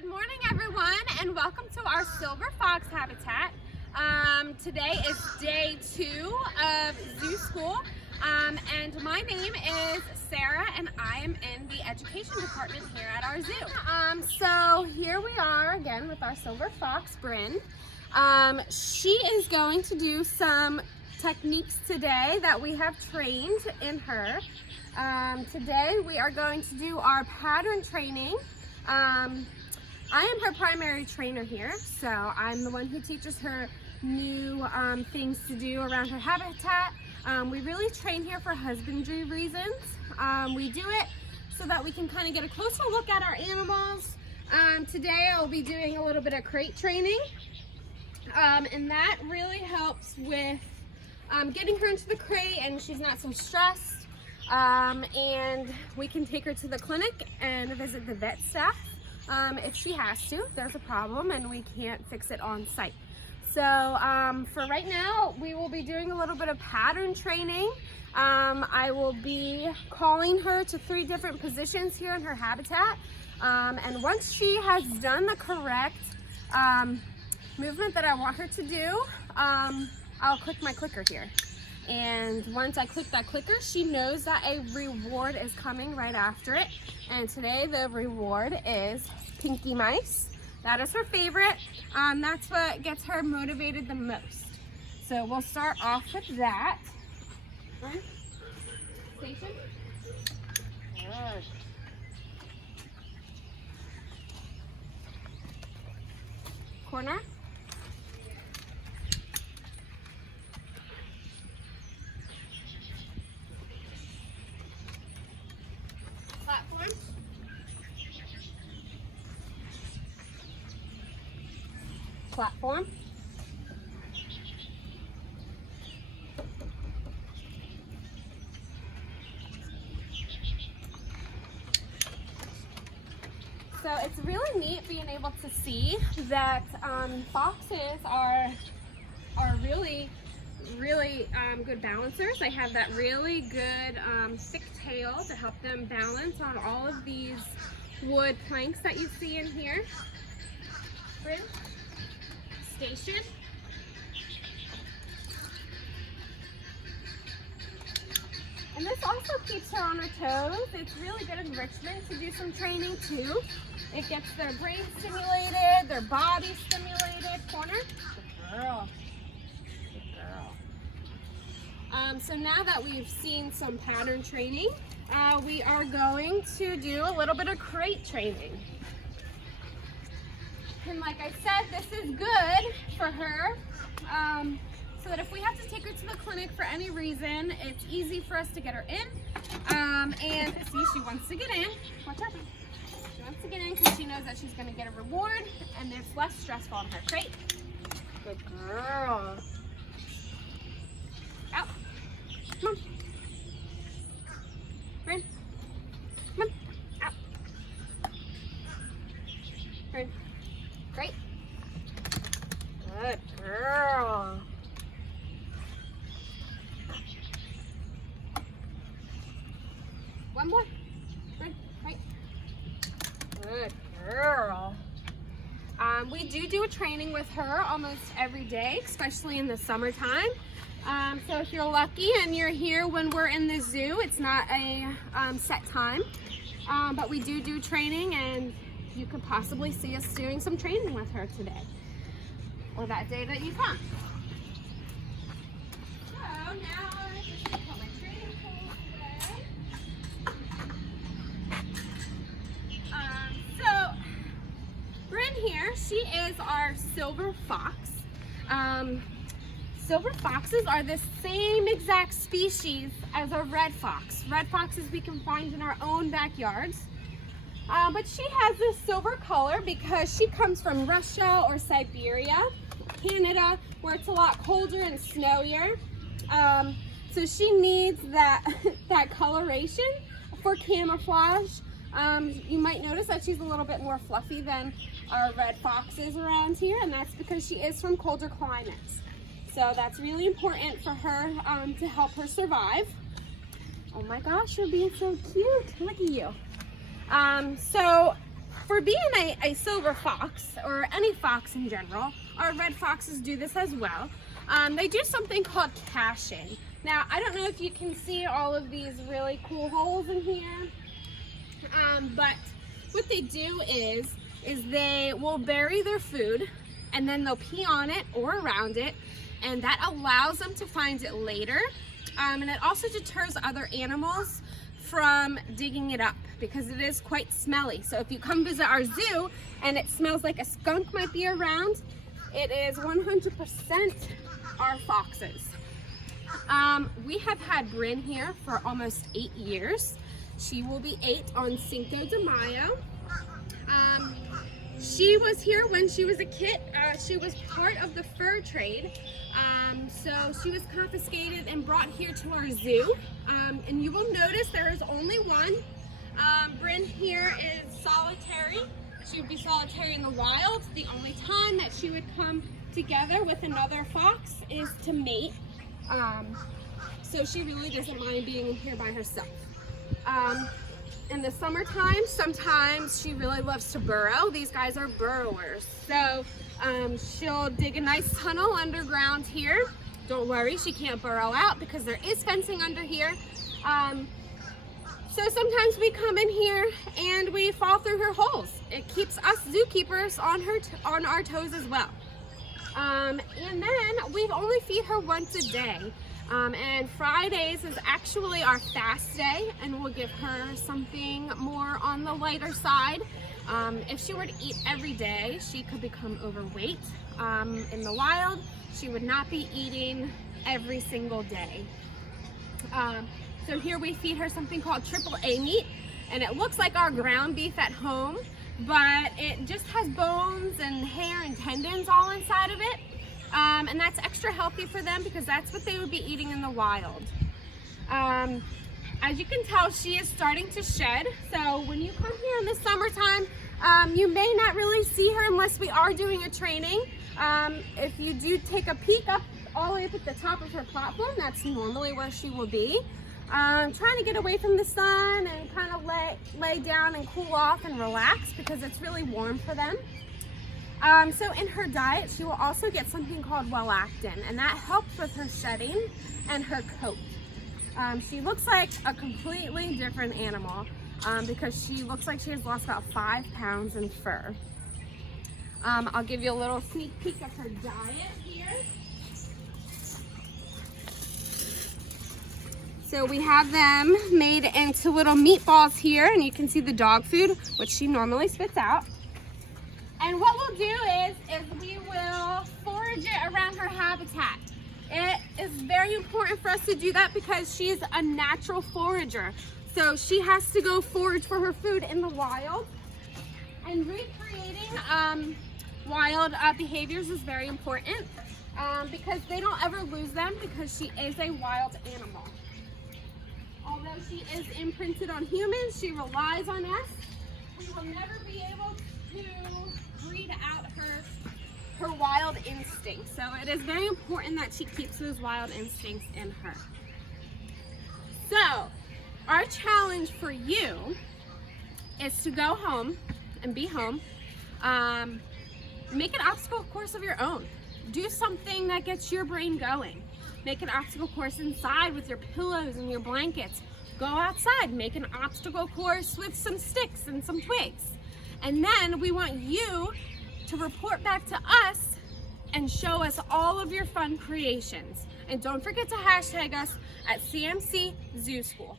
Good morning, everyone, and welcome to our silver fox habitat. Today is day 2 of zoo school, and my name is Sarah, and I am in the education department here at our zoo. So here we are again with our silver fox, Bryn. She is going to do some techniques today that we have trained in her. Today we are going to do our pattern training. I am her primary trainer here, so I'm the one who teaches her new things to do around her habitat. We really train here for husbandry reasons. We do it so that we can kind of get a closer look at our animals. Today I'll be doing a little bit of crate training, and that really helps with getting her into the crate and she's not so stressed. And we can take her to the clinic and visit the vet staff if she has to. There's a problem and we can't fix it on site. So for right now, we will be doing a little bit of pattern training. I will be calling her to 3 different positions here in her habitat. And once she has done the correct movement that I want her to do, I'll click my clicker here. And once I click that clicker, she knows that a reward is coming right after it. And today the reward is Pinky Mice. That is her favorite. That's what gets her motivated the most. So we'll start off with that. Right. Station. Good. Corner. Platform. Platform. So it's really neat being able to see that foxes are really good balancers. They have that really good thick tail to help them balance on all of these wood planks that you see in here. Bryn. Station. And this also keeps her on her toes. It's really good enrichment to do some training too. It gets their brain stimulated, their body stimulated. Corner. Good girl. Good girl. So now that we've seen some pattern training, we are going to do a little bit of crate training. And like I said, this is good for her, so that if we have to take her to the clinic for any reason, it's easy for us to get her in. And see, she wants to get in. Watch out. She wants to get in because she knows that she's going to get a reward, and it's less stressful on her crate. Good girl. Out. Come on. Bryn. Come on. Out. Bryn. Great. Good girl. One more. Good. Right. Good girl. We do a training with her almost every day, especially in the summertime. So if you're lucky and you're here when we're in the zoo, it's not a set time, but we do training, and you could possibly see us doing some training with her today, or that day that you come. So now I just put my training poles away. So Bryn here, she is our silver fox. Silver foxes are the same exact species as a red fox. Red foxes we can find in our own backyards. But she has this silver color because she comes from Russia or Siberia, Canada, where it's a lot colder and snowier. So she needs that coloration for camouflage. You might notice that she's a little bit more fluffy than our red foxes around here, and that's because she is from colder climates. So that's really important for her to help her survive. Oh my gosh, you're being so cute. Look at you. So for being a silver fox, or any fox in general, our red foxes do this as well. They do something called caching. Now, I don't know if you can see all of these really cool holes in here, but what they do is they will bury their food and then they'll pee on it or around it, and that allows them to find it later. And it also deters other animals from digging it up because it is quite smelly. So if you come visit our zoo and it smells like a skunk might be around, it is 100% our foxes. We have had Bryn here for almost 8 years. She will be 8 on Cinco de Mayo. She was here when she was a kit. She was part of the fur trade. So she was confiscated and brought here to our zoo. And you will notice there is only one. Bryn here is solitary. She would be solitary in the wild. The only time that she would come together with another fox is to mate. So she really doesn't mind being in here by herself. In the summertime, sometimes she really loves to burrow. These guys are burrowers. So she'll dig a nice tunnel underground here. Don't worry, she can't burrow out because there is fencing under here. So sometimes we come in here and we fall through her holes. It keeps us zookeepers on our toes as well. And then we only feed her once a day. And Fridays is actually our fast day, and we'll give her something more on the lighter side. If she were to eat every day, she could become overweight. In the wild, she would not be eating every single day. So here we feed her something called AAA meat, and it looks like our ground beef at home, but it just has bones and hair and tendons all inside of it. And that's extra healthy for them because that's what they would be eating in the wild. As you can tell, she is starting to shed. So when you come here in the summertime, you may not really see her unless we are doing a training. If you do take a peek up all the way up at the top of her platform, that's normally where she will be. Trying to get away from the sun and kind of lay down and cool off and relax because it's really warm for them. So in her diet, she will also get something called Well-Actin, and that helps with her shedding and her coat. She looks like a completely different animal because she looks like she has lost about 5 pounds in fur. I'll give you a little sneak peek of her diet here. So we have them made into little meatballs here, and you can see the dog food, which she normally spits out. And what we'll do is we will forage it around her habitat. It is very important for us to do that because she's a natural forager. So she has to go forage for her food in the wild. And recreating wild behaviors is very important because they don't ever lose them because she is a wild animal. Although she is imprinted on humans, she relies on us. We will never be able to breed out her wild instincts. So it is very important that she keeps those wild instincts in her. So our challenge for you is to go home and be home. Make an obstacle course of your own. Do something that gets your brain going. Make an obstacle course inside with your pillows and your blankets. Go outside, make an obstacle course with some sticks and some twigs. And then we want you to report back to us and show us all of your fun creations. And don't forget to hashtag us at CMC Zoo School.